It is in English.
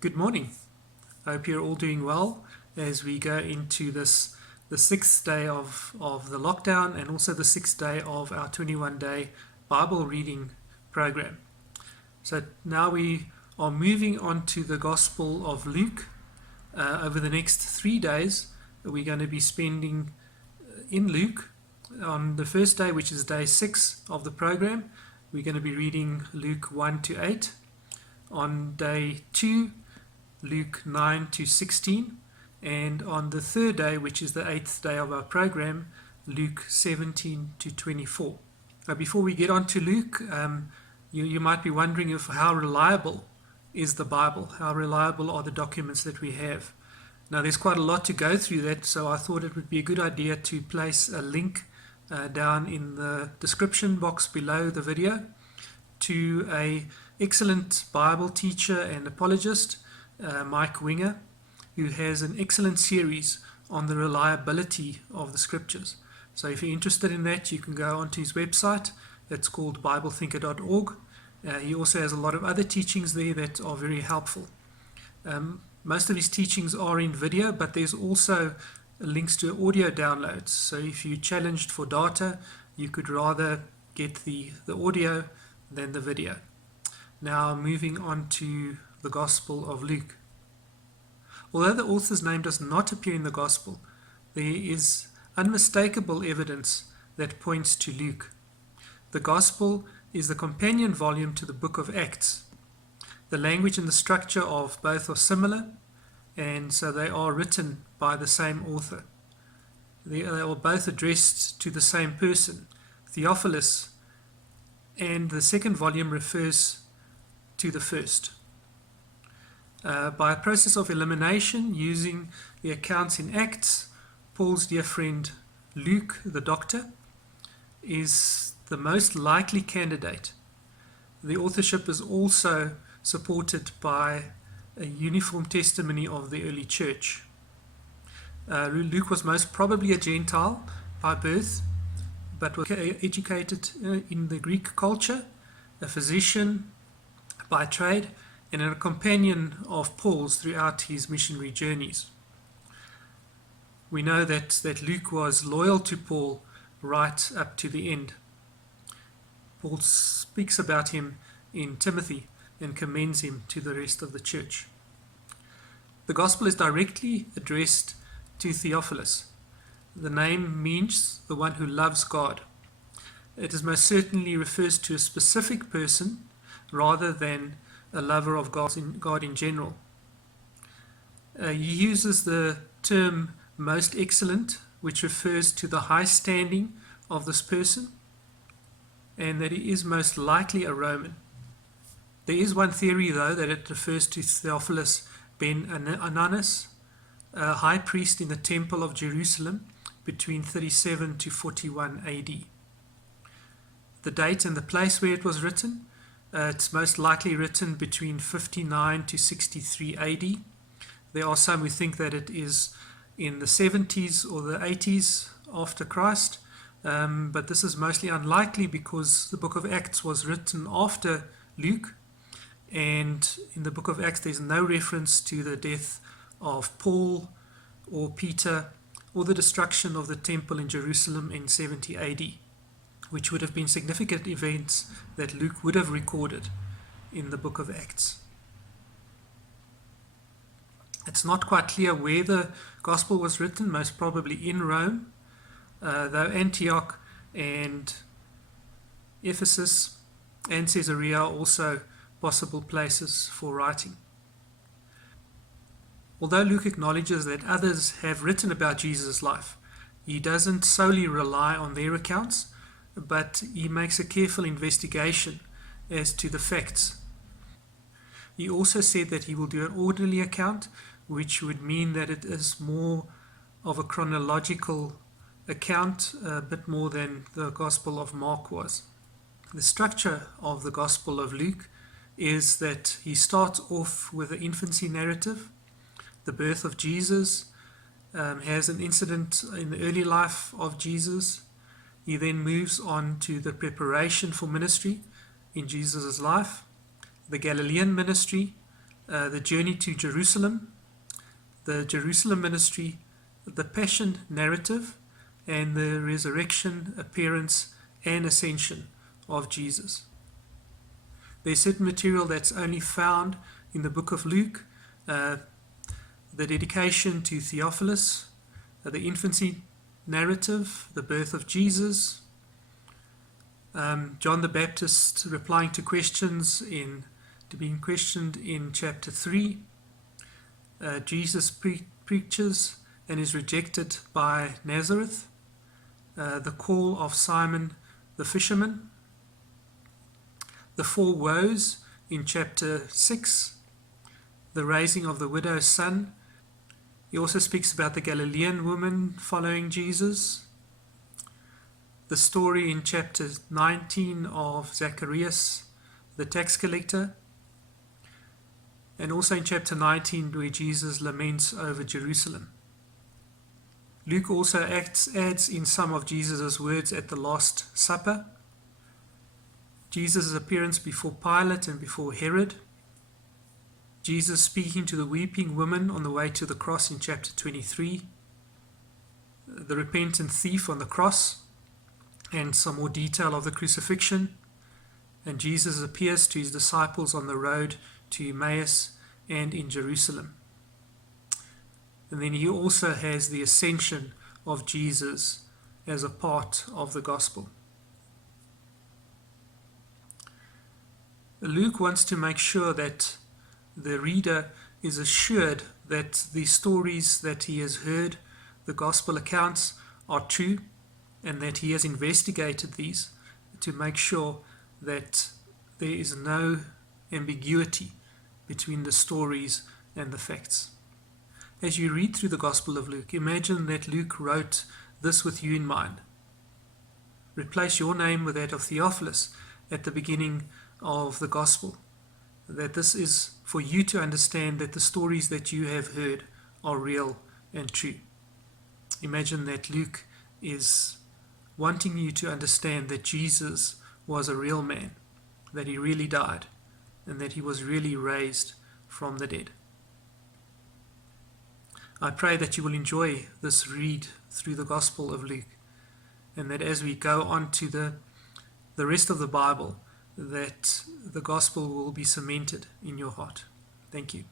Good morning. I hope you're all doing well as we go into the sixth day of the lockdown and also the sixth day of our 21-day Bible reading program. So now we are moving on to the Gospel of Luke. Over the next 3 days, we're going to be spending in Luke. On the first day, which is day 6 of the program, we're going to be reading Luke 1 to 8. On day 2, Luke 9 to 16, and on the third day, which is the 8th day of our program, Luke 17 to 24. Now, before we get on to Luke, you might be wondering how reliable is the Bible? How reliable are the documents that we have? Now, there's quite a lot to go through that, so I thought it would be a good idea to place a link down in the description box below the video to an excellent Bible teacher and apologist, Mike Winger, who has an excellent series on the reliability of the scriptures. So if you're interested in that, you can go onto his website. It's called BibleThinker.org. He also has a lot of other teachings there that are very helpful. Most of his teachings are in video, but there's also links to audio downloads. So if you're challenged for data, you could rather get the audio than the video. Now moving on to the Gospel of Luke. Although the author's name does not appear in the Gospel, there is unmistakable evidence that points to Luke. The Gospel is the companion volume to the book of Acts. The language and the structure of both are similar, and so they are written by the same author. They are both addressed to the same person, Theophilus, and the second volume refers to the first. By a process of elimination using the accounts in Acts, Paul's dear friend Luke, the doctor, is the most likely candidate. The authorship is also supported by a uniform testimony of the early church. Luke was most probably a Gentile by birth, but was educated in the Greek culture, a physician by trade, and a companion of Paul's throughout his missionary journeys. We know that Luke was loyal to Paul right up to the end. Paul speaks about him in Timothy and commends him to the rest of the church. The Gospel is directly addressed to Theophilus. The name means the one who loves God. It is most certainly refers to a specific person rather than a lover of God in general. He uses the term most excellent, which refers to the high standing of this person, and that he is most likely a Roman. There is one theory, though, that it refers to Theophilus ben Ananus, a high priest in the Temple of Jerusalem between 37 to 41 AD. The date and the place where it was written, it's most likely written between 59 to 63 AD. There are some who think that it is in the 70s or the 80s after Christ, but this is mostly unlikely because the book of Acts was written after Luke, and in the book of Acts there's no reference to the death of Paul or Peter or the destruction of the temple in Jerusalem in 70 AD. Which would have been significant events that Luke would have recorded in the book of Acts. It's not quite clear where the Gospel was written, most probably in Rome, though Antioch and Ephesus and Caesarea are also possible places for writing. Although Luke acknowledges that others have written about Jesus' life, he doesn't solely rely on their accounts, but he makes a careful investigation as to the facts. He also said that he will do an orderly account, which would mean that it is more of a chronological account, a bit more than the Gospel of Mark was. The structure of the Gospel of Luke is that he starts off with the infancy narrative, the birth of Jesus, has an incident in the early life of Jesus. He then moves on to the preparation for ministry in Jesus' life, the Galilean ministry, the journey to Jerusalem, the Jerusalem ministry, the Passion narrative, and the resurrection, appearance, and ascension of Jesus. There's certain material that's only found in the book of Luke, the dedication to Theophilus, the infancy narrative, the birth of Jesus, John the Baptist replying to being questioned in chapter 3, Jesus preaches and is rejected by Nazareth, the call of Simon the fisherman, the four woes in chapter 6, the raising of the widow's son. He also speaks about the Galilean woman following Jesus, the story in chapter 19 of Zacharias, the tax collector, and also in chapter 19 where Jesus laments over Jerusalem. Luke also adds in some of Jesus' words at the Last Supper, Jesus' appearance before Pilate and before Herod, Jesus speaking to the weeping woman on the way to the cross in chapter 23, the repentant thief on the cross, and some more detail of the crucifixion, and Jesus appears to his disciples on the road to Emmaus and in Jerusalem. And then he also has the ascension of Jesus as a part of the gospel. Luke wants to make sure that the reader is assured that the stories that he has heard, the gospel accounts, are true, and that he has investigated these to make sure that there is no ambiguity between the stories and the facts. As you read through the Gospel of Luke, imagine that Luke wrote this with you in mind. Replace your name with that of Theophilus at the beginning of the Gospel. That this is for you to understand that the stories that you have heard are real and true. Imagine that Luke is wanting you to understand that Jesus was a real man, that he really died, and that he was really raised from the dead. I pray that you will enjoy this read through the Gospel of Luke, and that as we go on to the rest of the Bible, that the Gospel will be cemented in your heart. Thank you.